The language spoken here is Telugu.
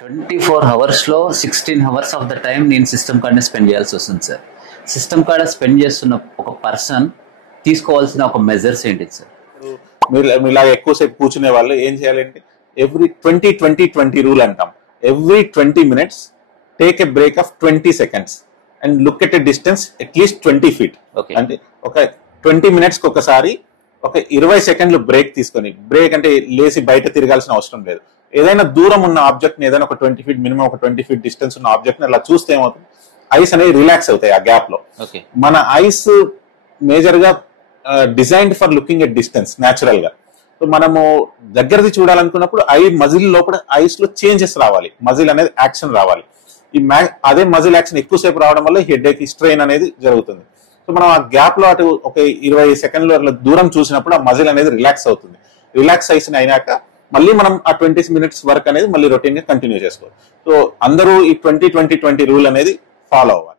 24 అవర్స్లో 16 అవర్స్ ఆఫ్ ద టైం నేను సిస్టమ్ కాడనే స్పెండ్ చేయాల్సి వస్తుంది సార్. సిస్టమ్ కాడ స్పెండ్ చేస్తున్న ఒక పర్సన్ తీసుకోవాల్సిన ఒక మెజర్స్ ఏంటి సార్? మీరు మీలాగా ఎక్కువసేపు కూర్చునే వాళ్ళు ఏం చేయాలంటే ఎవ్రీ 20-20-20 రూల్ అంటాం. Every 20 minutes take a break of 20 seconds and look at a distance at least 20 feet. అంటే ఒక 20 minutes ఒకసారి ఒక 20 seconds బ్రేక్ తీసుకొని, బ్రేక్ అంటే లేచి బయట తిరగాల్సిన అవసరం లేదు. ఏదైనా దూరం ఉన్న ఆబ్జెక్ట్ ని, ఏదైనా ఒక 20 feet మినిమం ఒక 20 feet డిస్టెన్స్ ఉన్న ఆబ్జెక్ట్ ని అలా చూస్తే ఏమవుతుంది, ఐస్ అనేవి రిలాక్స్ అవుతాయి ఆ గ్యాప్ లో. మన ఐస్ మేజర్ గా designed for looking at distance natural గా. సో మనము దగ్గరది చూడాలనుకున్నప్పుడు మజిల్ లోపల ఐస్ లో చేంజెస్ రావాలి, మజిల్ అనేది యాక్షన్ రావాలి. అదే మజిల్ యాక్షన్ ఎక్కువసేపు రావడం వల్ల హెడ్ ఏక్, స్ట్రెయిన్ అనేది జరుగుతుంది. సో మనం ఆ గ్యాప్ లో అటు ఒక 20 seconds అట్లా దూరం చూసినప్పుడు ఆ మజిల్ అనేది రిలాక్స్ అవుతుంది. రిలాక్సేషన్ అయినాక మళ్ళీ మనం ఆ 20 minutes వర్క్ అనేది మళ్ళీ రొటీన్ గా కంటిన్యూ చేసుకోవాలి. సో అందరూ ఈ 20-20-20 రూల్ అనేది ఫాలో అవ్వాలి.